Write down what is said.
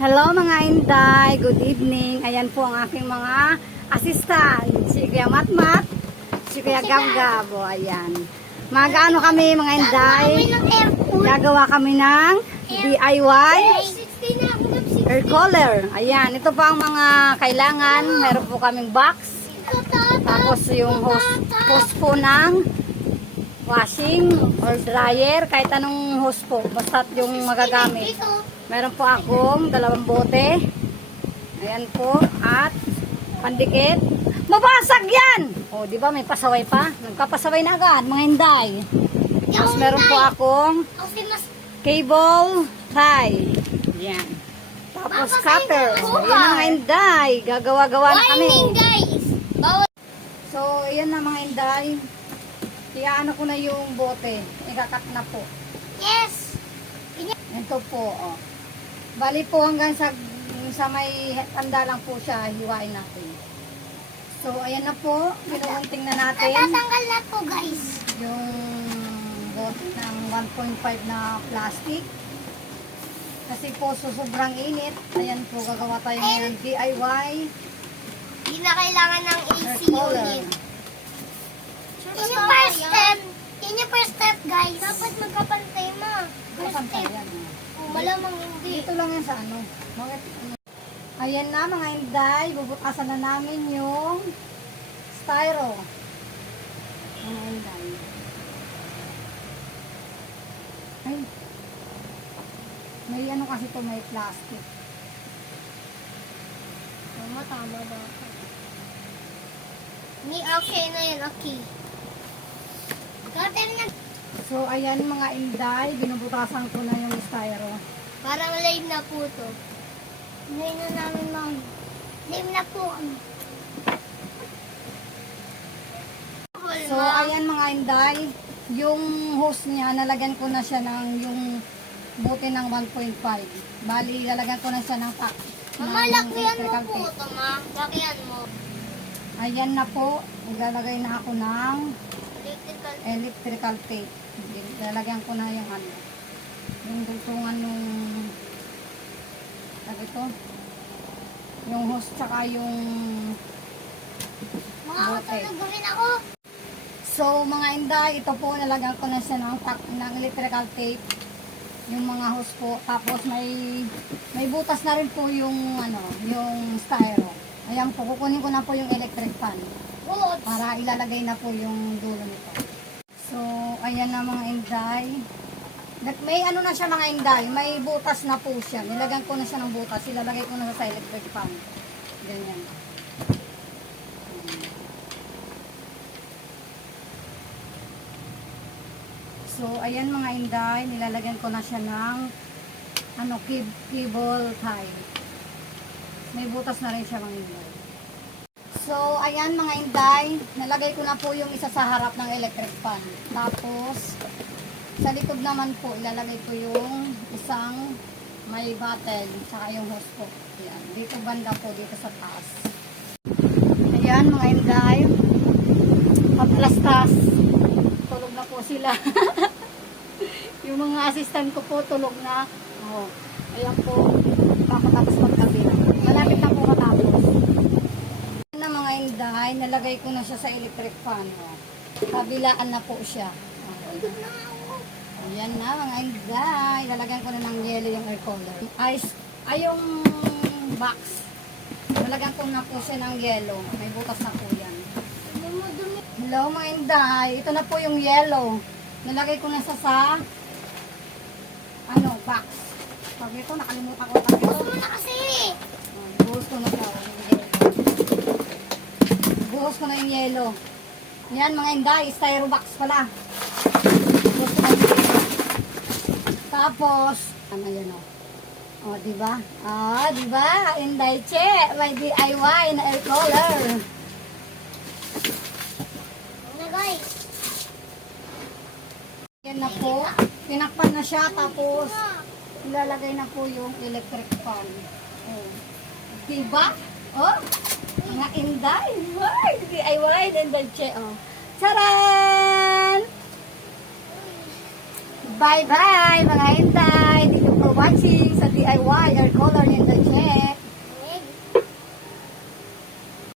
Hello mga Inday, good evening. Ayan po ang aking mga assistant. Si Kuya Matmat, si Kuya Gabgab. O, ayan. Mag-ano kami mga Inday? Gagawa kami ng DIY air cooler. Ayan, ito po ang mga kailangan. Meron po kaming box. Tapos yung hose po ng washing or dryer. Kahit anong hose po. Basta yung magagamit. Meron po akong 2 bote. Ayan po. At pandikit. Mabasag yan! O, di ba may pasaway pa? Nagkapasaway na agad, mga Inday. Tapos meron po akong cable tie. Yan. Tapos cutter. O, yan ang mga Inday. Gagawa-gawa na kami. So, ayan na mga Inday. Iyaano ko na yung bote. Ikakat na po. Yes! Ito po, o. Bali po hanggang sa may tanda lang po siya, hiwain natin. So, ayan na po. Pinuunting na natin. Natatanggal na po, guys. Yung bote ng 1.5 na plastic. Kasi po, sobrang init. Ayan po, gagawa tayo ng DIY. Hindi na kailangan ng AC air cooler. unit. Yun yung first step. Yun yung first step, guys. Dapat magkapantay mo. First Kapantay step. yan. Malamang hindi. Dito lang yan sa ano. Ayan na mga Inday. Bubutasan na namin yung styro. Mga Inday. Ay. May ano kasi to, may plastic. Tama ba? Okay na yan, okay. Garden na. So, ayan mga Inday. Binubutasan ko na yung styro. Parang live na po to. Live na namin, ma'am. Live na po. So, ayan mga Inday. Yung hose niya, nalagyan ko na siya ng yung bote ng 1.5. Bali, lalagyan ko na siya ng pack. Mama, lakyan mo po ito, ma. Lakyan mo. Ayan na po. Maglalagay na ako ng Electrical. electrical tape. Lalagyan ko na yung ano. Yung dultungan nung sabi ito. Yung hose tsaka yung bote. Gawin ako. So mga Inday, ito po nalagyan ko na siya ng electrical tape. Yung mga hose po. Tapos may butas na rin po yung ano, yung styro. Ayan po, kukunin ko na po yung electric fan. Para ilalagay na po yung dulo nito. So, ayan na mga Inday. May ano na siya mga Inday, may butas na po siya. Nilagyan ko na siya ng butas. Ilalagay ko na sa electric fan. Ganyan. So, ayan mga Inday, nilalagyan ko na siya ng ano, cable tie. May butas na rin siya mga Inday. So, ayan mga Inday, nalagay ko na po yung isa sa harap ng electric fan. Tapos, sa likod naman po, ilalagay ko yung isang may bottle, saka yung hose po. Ayan, dito banda po, dito sa taas. Ayan mga Inday, pagplastas, tulog na po sila. Yung mga assistant ko po, tulog na. Oh, ayan po, papatapos magkabi. Malapit na po matapos. Na mga Inday, nalagay ko na siya sa electric fan. Oh. Kabilaan na po siya. Okay. Ayan na mga Inday. Lalagyan ko na ng yelo yung air cooler. Ay yung box. Lalagyan ko na po siya ng yelo. May butas na po yan. Hello mga Inday. Ito na po yung yelo. Nalagay ko na siya sa ano, box. Pag ito, nakalimutan ko na ito. Gusto mo na kasi. Buhos ko na po. Buhos ko na yung yelo. Yan mga Inday, styro box pala. Buhos ko na yung yelo. Tapos, ano yan o? O, diba? Ah, diba? Inday che, may DIY na air cooler. Ano guys? Yan na po. Tinakpan na siya. Tapos, ilalagay na po yung electric fan. Oh. Diba? Oh, mga Inday. Wow, DIY na Inday che. Oh. Charan! Bye-bye mga Inday. Thank you for watching. sa DIY air color in the J.